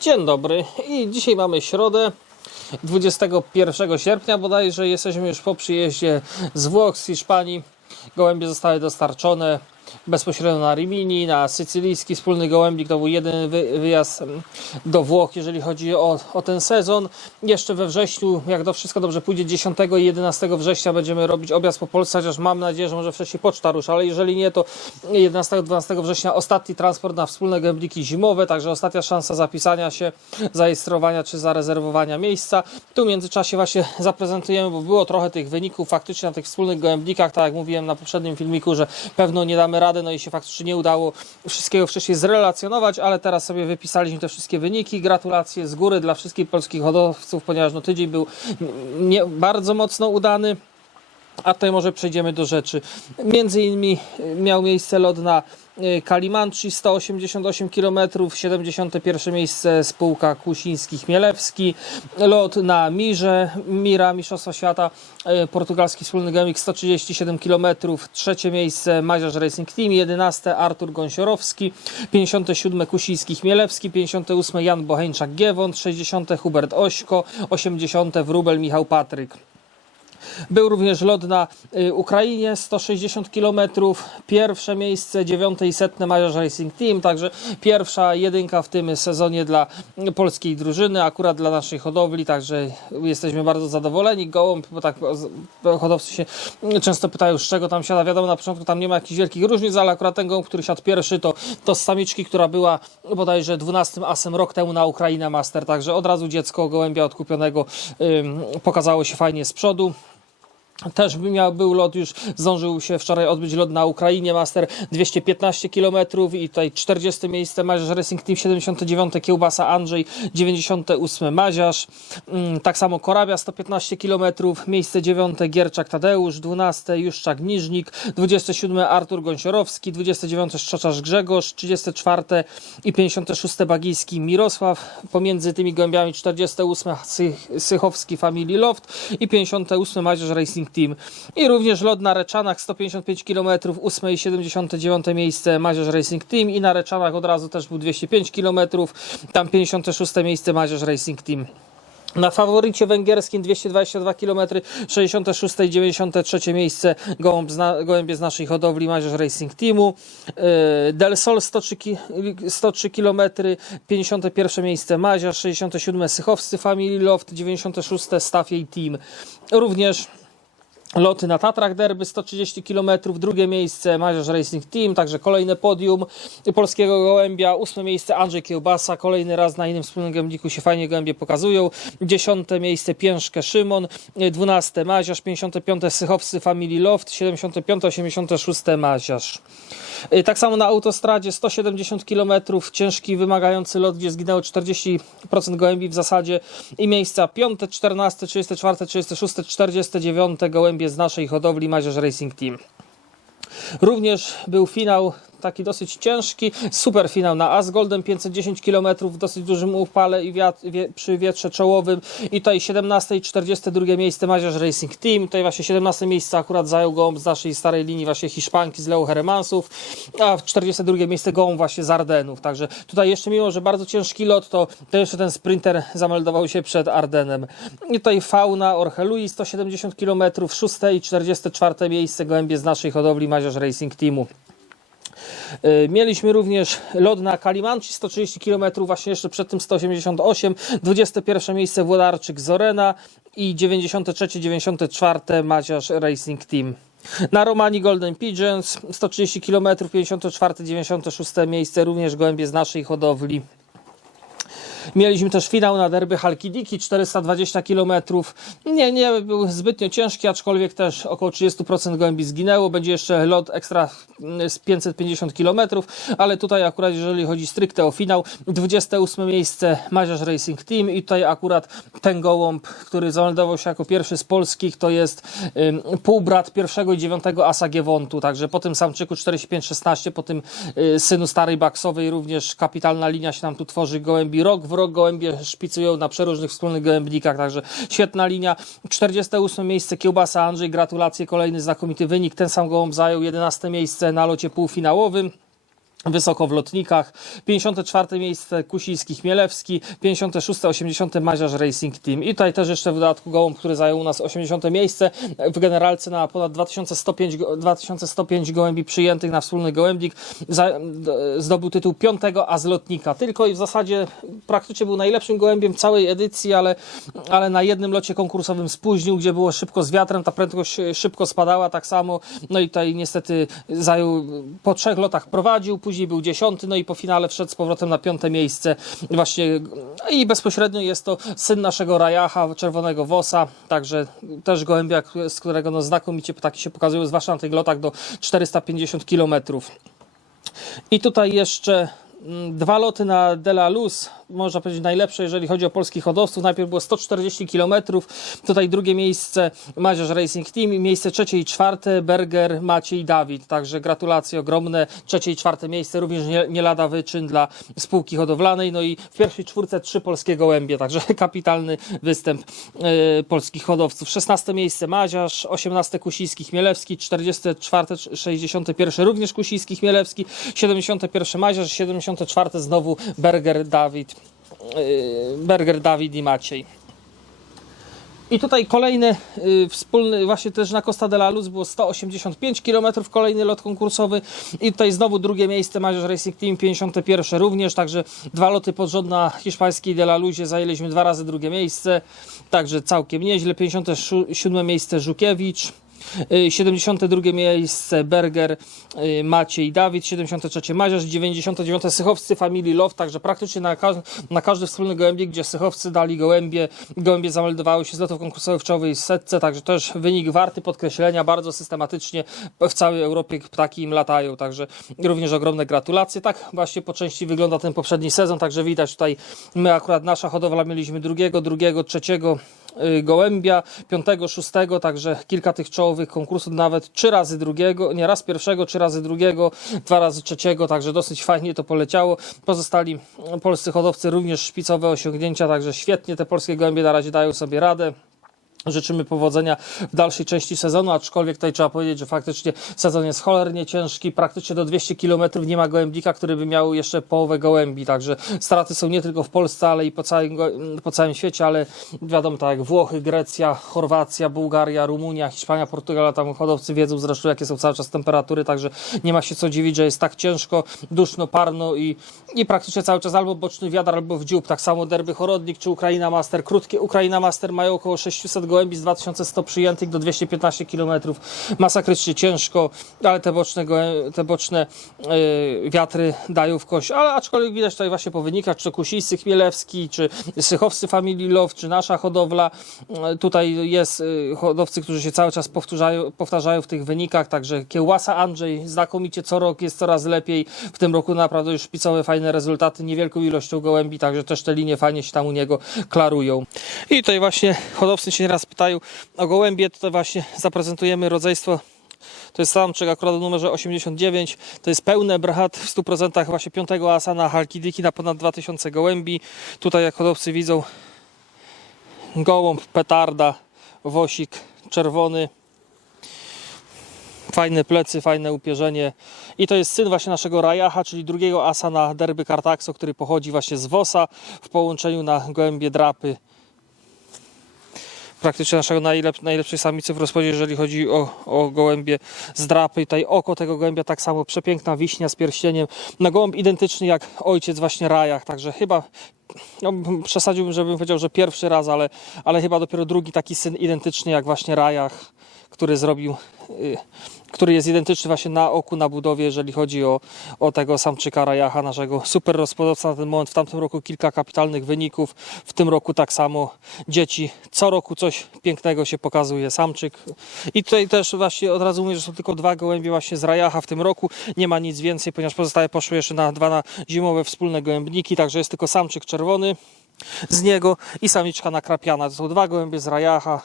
Dzień dobry i dzisiaj mamy środę 21 sierpnia bodajże jesteśmy już po przyjeździe z Włoch, z Hiszpanii. Gołębie zostały dostarczone bezpośrednio na Rimini, na sycylijski wspólny gołębik. To był jeden wy, wyjazd mm, do Włoch, jeżeli chodzi o, o ten sezon. Jeszcze we wrześniu, jak to wszystko dobrze pójdzie, 10 i 11 września będziemy robić objazd po Polsce, chociaż mam nadzieję, że może wcześniej poczta rusza, ale jeżeli nie, to 11-12 września ostatni transport na wspólne gębliki zimowe, także ostatnia szansa zapisania się, zarejestrowania czy zarezerwowania miejsca. Tu w międzyczasie właśnie zaprezentujemy, bo było trochę tych wyników faktycznie na tych wspólnych gołębnikach, tak jak mówiłem na poprzednim filmiku, że pewno nie damy rady, no i się faktycznie nie udało wszystkiego wcześniej zrelacjonować, ale teraz sobie wypisaliśmy te wszystkie wyniki. Gratulacje z góry dla wszystkich polskich hodowców, ponieważ no tydzień był nie, bardzo mocno udany. A tutaj może przejdziemy do rzeczy. Między innymi y, miał miejsce lot na y, Kalimanci 188 km, 71 miejsce spółka Kusiński-Chmielewski, lot na Mirze, Mira, Mistrzostwa Świata, y, portugalski wspólny gemik 137 km, trzecie miejsce Maziarz Racing Team, 11 Artur Gąsiorowski, 57 Kusiński-Chmielewski, 58 Jan Bocheńczak-Giewont, 60 Hubert Ośko, 80 Wróbel Michał Patryk. Był również lot na y, Ukrainie 160 km. Pierwsze miejsce, dziewiąte i setne Majarz Racing Team, także pierwsza jedynka w tym sezonie dla polskiej drużyny, akurat dla naszej hodowli, także jesteśmy bardzo zadowoleni. Gołąb, bo tak hodowcy się często pytają, z czego tam siada. Wiadomo, na początku tam nie ma jakichś wielkich różnic, ale akurat ten gołąb, który siadł pierwszy, to, to z samiczki, która była bodajże 12 asem rok temu na Ukrainę Master, także od razu dziecko gołębia odkupionego pokazało się fajnie z przodu. Też miał, był lot już, zdążył się wczoraj odbyć lot na Ukrainie, Master 215 km i tutaj 40 miejsce. Maziarz Racing Team, 79 Kiełbasa. Andrzej, 98 Maziarz, Mm, tak samo Korabia 115 km, miejsce 9 Gierczak Tadeusz, 12 Juszczak Niżnik, 27 Artur Gąsiorowski, 29 Szczoczarz Grzegorz, 34 i 56 Bagijski Mirosław, pomiędzy tymi gołębiami 48 Sych, Sychowski Family Loft i 58 Maziarz Racing Team. I również lot na Reczanach 155 km, 8 i 79 miejsce Maziarz Racing Team i na Reczanach od razu też był 205 km, tam 56 miejsce Maziarz Racing Team. Na faworycie węgierskim 222 km, 66 i 93 miejsce gołąb zna, gołębie z naszej hodowli Maziarz Racing Teamu. Yy, Del Sol 103, ki, 103 km, 51 miejsce Maziarz, 67 Sychowscy Family Loft, 96 Stafiej Team. Również Loty na Tatrach Derby 130 km, drugie miejsce Maziarz Racing Team, także kolejne podium polskiego gołębia, ósme miejsce Andrzej Kiełbasa, kolejny raz na innym wspólnym gębniku się fajnie gołębie pokazują, dziesiąte miejsce Pięszkę Szymon, dwunaste Maziarz, 55 Sychowscy Family Loft, 75, 86 Maziarz. Y, Tak samo na autostradzie 170 km, ciężki, wymagający lot, gdzie zginęło 40% gołębi w zasadzie i miejsca 5, 14, 34, 36, 49 gołębie z naszej hodowli Maziarz Racing Team. Również był finał taki dosyć ciężki, super finał na Asgoldem 510 km w dosyć dużym upale i wiat, wie, przy wietrze czołowym. I tutaj 17 i 42 miejsce Maziarz Racing Team, tutaj właśnie 17 miejsce akurat zajął gołąb z naszej starej linii właśnie Hiszpanki z Leo Heremansów, a w 42 miejsce gołąb właśnie z Ardenów, także tutaj jeszcze mimo, że bardzo ciężki lot, to, to jeszcze ten sprinter zameldował się przed Ardenem. I tutaj fauna Orchelui 170 km, 6 i 44 miejsce gołębie z naszej hodowli Maziarz Racing Teamu. Y, Mieliśmy również lot na Kalimanci 130 km, właśnie jeszcze przed tym 188, 21 miejsce Włodarczyk Zorena i 93-94 Maciarz Racing Team. Na Romani Golden Pigeons 130 km, 54-96 miejsce również gołębie z naszej hodowli. Mieliśmy też finał na derby Halkidiki 420 km. Nie, nie był zbytnio ciężki, aczkolwiek też około 30% gołębi zginęło. Będzie jeszcze lot ekstra z 550 km, ale tutaj akurat jeżeli chodzi stricte o finał, 28 miejsce Maziarz Racing Team i tutaj akurat ten gołąb, który zameldował się jako pierwszy z polskich, to jest półbrat pierwszego i dziewiątego Asa Giewontu, także po tym samczyku 45-16, po tym y, synu starej baksowej również kapitalna linia się nam tu tworzy gołębi rok w rok gołębie szpicują na przeróżnych wspólnych gołębnikach, także świetna linia. 48 miejsce Kiełbasa Andrzej, gratulacje, kolejny znakomity wynik. Ten sam gołąb zajął 11 miejsce na locie półfinałowym. Wysoko w lotnikach. 54 miejsce Kusiński Chmielewski, 56, 80 Maziarz Racing Team. I tutaj też jeszcze w dodatku gołąb, który zajął u nas 80 miejsce w generalce na ponad 2105, go- 2105 gołębi przyjętych na wspólny gołębnik. Zdobył tytuł piątego, a z lotnika. Tylko i w zasadzie praktycznie był najlepszym gołębiem całej edycji, ale, ale na jednym locie konkursowym spóźnił, gdzie było szybko z wiatrem, ta prędkość szybko spadała tak samo. No i tutaj niestety zajął, po trzech lotach prowadził, później był dziesiąty, no i po finale wszedł z powrotem na piąte miejsce. Właśnie i bezpośrednio jest to syn naszego Rajacha, czerwonego Wosa, także też gołębiak, z którego no znakomicie ptaki się pokazują, zwłaszcza na tych lotach do 450 kilometrów. I tutaj jeszcze mm, dwa loty na Dela Luz, można powiedzieć najlepsze, jeżeli chodzi o polskich hodowców. Najpierw było 140 km, tutaj drugie miejsce Maziarz Racing Team, miejsce trzecie i czwarte Berger, Maciej, Dawid. Także gratulacje ogromne. Trzecie i czwarte miejsce również nie, nie lada wyczyn dla spółki hodowlanej. No i w pierwszej czwórce trzy polskie gołębie, także kapitalny występ e, polskich hodowców. 16 miejsce Maziarz, 18 Kusiński Chmielewski, 44, 61 również Kusiński Chmielewski, 71 Maziarz, 74 znowu Berger, Dawid, yy, Berger, Dawid i Maciej. I tutaj kolejny y, wspólny, właśnie też na Costa de la Luz było 185 km, kolejny lot konkursowy. I tutaj znowu drugie miejsce Maziarz Racing Team, 51 również, także dwa loty pod rząd na hiszpańskiej de la Luzie zajęliśmy dwa razy drugie miejsce, także całkiem nieźle. 57 miejsce Żukiewicz. Y, 72 miejsce Berger, y, Maciej Dawid, 73 Maziarz, 99 Sychowscy Family Love, także praktycznie na, każ na każdy wspólny gołębik, gdzie Sychowcy dali gołębie, gołębie zameldowały się z lotów konkursowych w czołowej setce, także też wynik warty podkreślenia, bardzo systematycznie w całej Europie ptaki im latają, także również ogromne gratulacje. Tak właśnie po części wygląda ten poprzedni sezon, także widać tutaj, my akurat nasza hodowla mieliśmy drugiego, drugiego, trzeciego y, gołębia, piątego, szóstego, także kilka tych czołowych konkursów, nawet trzy razy drugiego, nie raz pierwszego, trzy razy drugiego, dwa razy trzeciego, także dosyć fajnie to poleciało. Pozostali polscy hodowcy również szpicowe osiągnięcia, także świetnie te polskie gołębie na razie dają sobie radę. Życzymy powodzenia w dalszej części sezonu, aczkolwiek tutaj trzeba powiedzieć, że faktycznie sezon jest cholernie ciężki. Praktycznie do 200 km nie ma gołębnika, który by miał jeszcze połowę gołębi. Także straty są nie tylko w Polsce, ale i po całym, po całym świecie, ale wiadomo, tak jak Włochy, Grecja, Chorwacja, Bułgaria, Rumunia, Hiszpania, Portugalia, tam hodowcy wiedzą zresztą, jakie są cały czas temperatury, także nie ma się co dziwić, że jest tak ciężko, duszno, parno i, i praktycznie cały czas albo boczny wiatr, albo w dziób. Tak samo derby Chorodnik czy Ukraina Master. Krótkie Ukraina Master mają około 600 gołębi z 2100 przyjętych do 215 km. Masakrycznie ciężko, ale te boczne, te boczne yy, wiatry dają w kość. Ale aczkolwiek widać tutaj właśnie po wynikach, czy Kusińscy, Chmielewski, czy Sychowscy Family Love, czy nasza hodowla. Yy, tutaj jest yy, hodowcy, którzy się cały czas powtarzają, powtarzają w tych wynikach, także Kiełłasa Andrzej znakomicie co rok jest coraz lepiej. W tym roku naprawdę już szpicowe, fajne rezultaty, niewielką ilością gołębi, także też te linie fajnie się tam u niego klarują. I tutaj właśnie hodowcy się nieraz pytają o gołębie, tutaj właśnie zaprezentujemy rodzeństwo to jest samczyk akurat o numerze 89. To jest pełne brachat w 100% właśnie piątego asa na Halkidiki na ponad 2000 gołębi. Tutaj jak hodowcy widzą gołąb, petarda, wosik czerwony. Fajne plecy, fajne upierzenie. I to jest syn właśnie naszego Rajacha, czyli drugiego asa na derby Kartakso, który pochodzi właśnie z Wosa w połączeniu na gołębie drapy praktycznie naszego najlep najlepszej samicy w rozpodzie, jeżeli chodzi o, o gołębie z drapy. Tutaj oko tego gołębia tak samo, przepiękna wiśnia z pierścieniem. Na gołąb identyczny jak ojciec właśnie Rajach, także chyba no, przesadziłbym, żebym powiedział, że pierwszy raz, ale, ale chyba dopiero drugi taki syn identyczny jak właśnie Rajach, który zrobił, y, który jest identyczny właśnie na oku, na budowie, jeżeli chodzi o, o tego samczyka Rajacha, naszego super rozpodawca na ten moment. W tamtym roku kilka kapitalnych wyników, w tym roku tak samo dzieci. Co roku coś pięknego się pokazuje samczyk. I tutaj też właśnie od razu mówię, że są tylko dwa gołębie właśnie z Rajacha w tym roku. Nie ma nic więcej, ponieważ pozostałe poszły jeszcze na dwa na zimowe wspólne gołębniki, także jest tylko samczyk czerwony z niego i samiczka nakrapiana. To są dwa gołębie z Rajacha,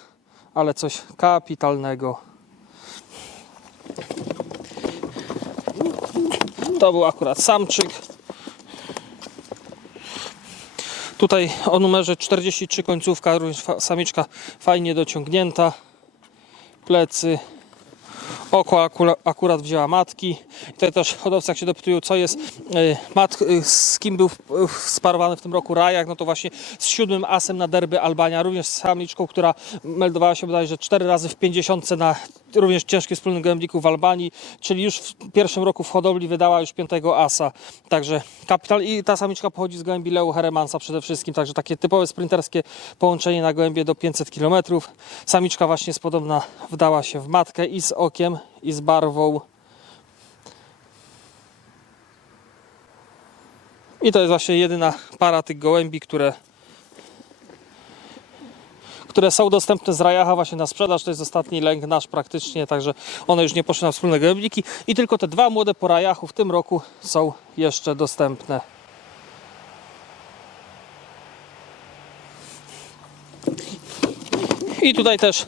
ale coś kapitalnego. To był akurat samczyk. Tutaj o numerze 43 końcówka, samiczka fajnie dociągnięta. Plecy, Oko akula- akurat wzięła matki. Tutaj też hodowcy jak się dopytują, co jest y, mat, y, z kim był sparowany w tym roku Rajak, no to właśnie z siódmym asem na derby Albania, również z samiczką, która meldowała się bodajże cztery razy w 50 na również ciężkim wspólnym gołębniku w Albanii, czyli już w pierwszym roku w hodowli wydała już piątego asa. Także kapital i ta samiczka pochodzi z gołębi Leo Heremansa przede wszystkim, także takie typowe sprinterskie połączenie na gołębie do 500 km. Samiczka właśnie jest podobna, wdała się w matkę i z okiem, i z barwą. I to jest właśnie jedyna para tych gołębi, które które są dostępne z Rajacha właśnie na sprzedaż. To jest ostatni lęk nasz praktycznie, także one już nie poszły na wspólne gołębniki i tylko te dwa młode po Rajachu w tym roku są jeszcze dostępne. I tutaj też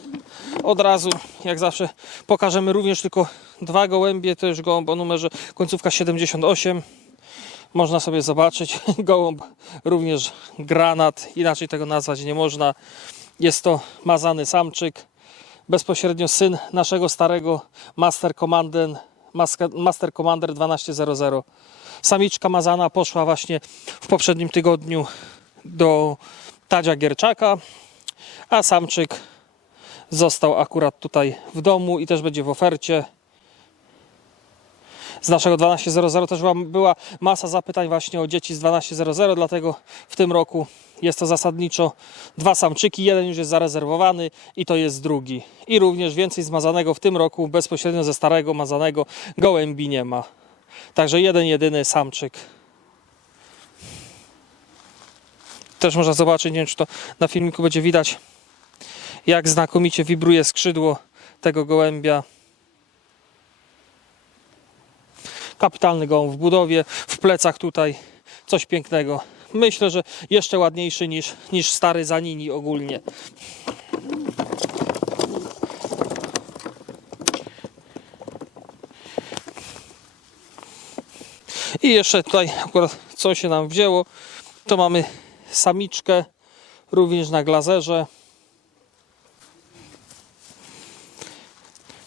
od razu, jak zawsze, pokażemy również tylko dwa gołębie. Już gołąb o numerze końcówka 78. Można sobie zobaczyć. Gołąb również granat, inaczej tego nazwać nie można. Jest to mazany samczyk, bezpośrednio syn naszego starego Master Commander, Master Commander 1200. Samiczka mazana poszła właśnie w poprzednim tygodniu do Tadzia Gierczaka, a samczyk został akurat tutaj w domu i też będzie w ofercie. Z naszego 12.00 też była, była masa zapytań właśnie o dzieci z 12.00, dlatego w tym roku jest to zasadniczo dwa samczyki. Jeden już jest zarezerwowany i to jest drugi. I również więcej zmazanego w tym roku bezpośrednio ze starego mazanego gołębi nie ma. Także jeden, jedyny samczyk. Też można zobaczyć, nie wiem czy to na filmiku będzie widać, jak znakomicie wibruje skrzydło tego gołębia. Kapitalny gołąb w budowie, w plecach tutaj coś pięknego. Myślę, że jeszcze ładniejszy niż, niż stary Zanini ogólnie. I jeszcze tutaj akurat co się nam wzięło, to mamy samiczkę również na glazerze.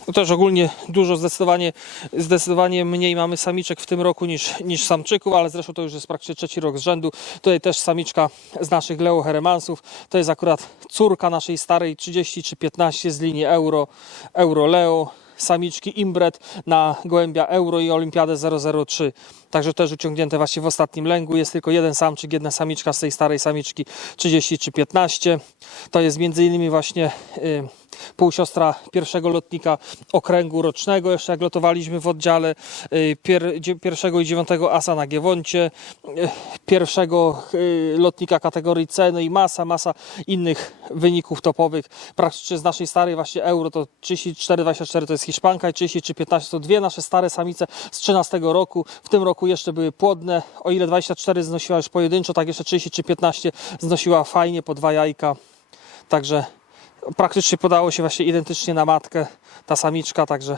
No też ogólnie dużo, zdecydowanie, zdecydowanie mniej mamy samiczek w tym roku niż, niż samczyków, ale zresztą to już jest praktycznie trzeci rok z rzędu. Tutaj też samiczka z naszych Leo Heremansów. To jest akurat córka naszej starej 30 czy 15 z linii Euro, Euro Leo. Samiczki Imbred na gołębia Euro i Olimpiadę 003. Także też uciągnięte właśnie w ostatnim lęgu. Jest tylko jeden samczyk, jedna samiczka z tej starej samiczki 30 czy 15. To jest między innymi właśnie y, półsiostra pierwszego lotnika okręgu rocznego, jeszcze jak lotowaliśmy w oddziale y, pier, pierwszego i dziewiątego asa na Giewoncie, y, pierwszego y, lotnika kategorii C, no i masa, masa innych wyników topowych. Praktycznie z naszej starej właśnie euro to 34-24 to jest Hiszpanka i 33-15 to dwie nasze stare samice z 13 roku. W tym roku jeszcze były płodne, o ile 24 znosiła już pojedynczo, tak jeszcze 33-15 znosiła fajnie po dwa jajka. Także praktycznie podało się właśnie identycznie na matkę ta samiczka, także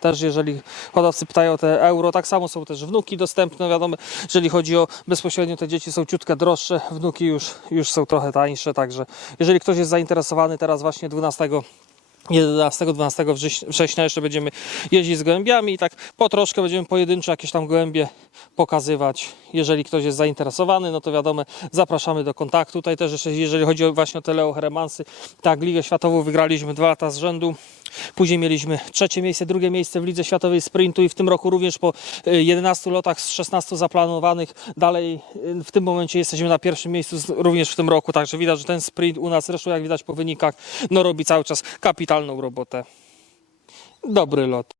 też jeżeli hodowcy pytają o te euro, tak samo są też wnuki dostępne, wiadomo, jeżeli chodzi o bezpośrednio te dzieci są ciutkę droższe, wnuki już, już są trochę tańsze, także jeżeli ktoś jest zainteresowany teraz właśnie 12 11-12 wrześ- września jeszcze będziemy jeździć z gołębiami i tak po troszkę będziemy pojedynczo jakieś tam gołębie pokazywać. Jeżeli ktoś jest zainteresowany, no to wiadomo, zapraszamy do kontaktu. Tutaj też jeszcze, jeżeli chodzi właśnie o te Leo Heremansy, tak, Ligę Światową wygraliśmy dwa lata z rzędu. Później mieliśmy trzecie miejsce, drugie miejsce w Lidze Światowej Sprintu i w tym roku również po y, 11 lotach z 16 zaplanowanych. Dalej y, w tym momencie jesteśmy na pierwszym miejscu również w tym roku, także widać, że ten sprint u nas, zresztą jak widać po wynikach, no robi cały czas kapitalną robotę. Dobry lot.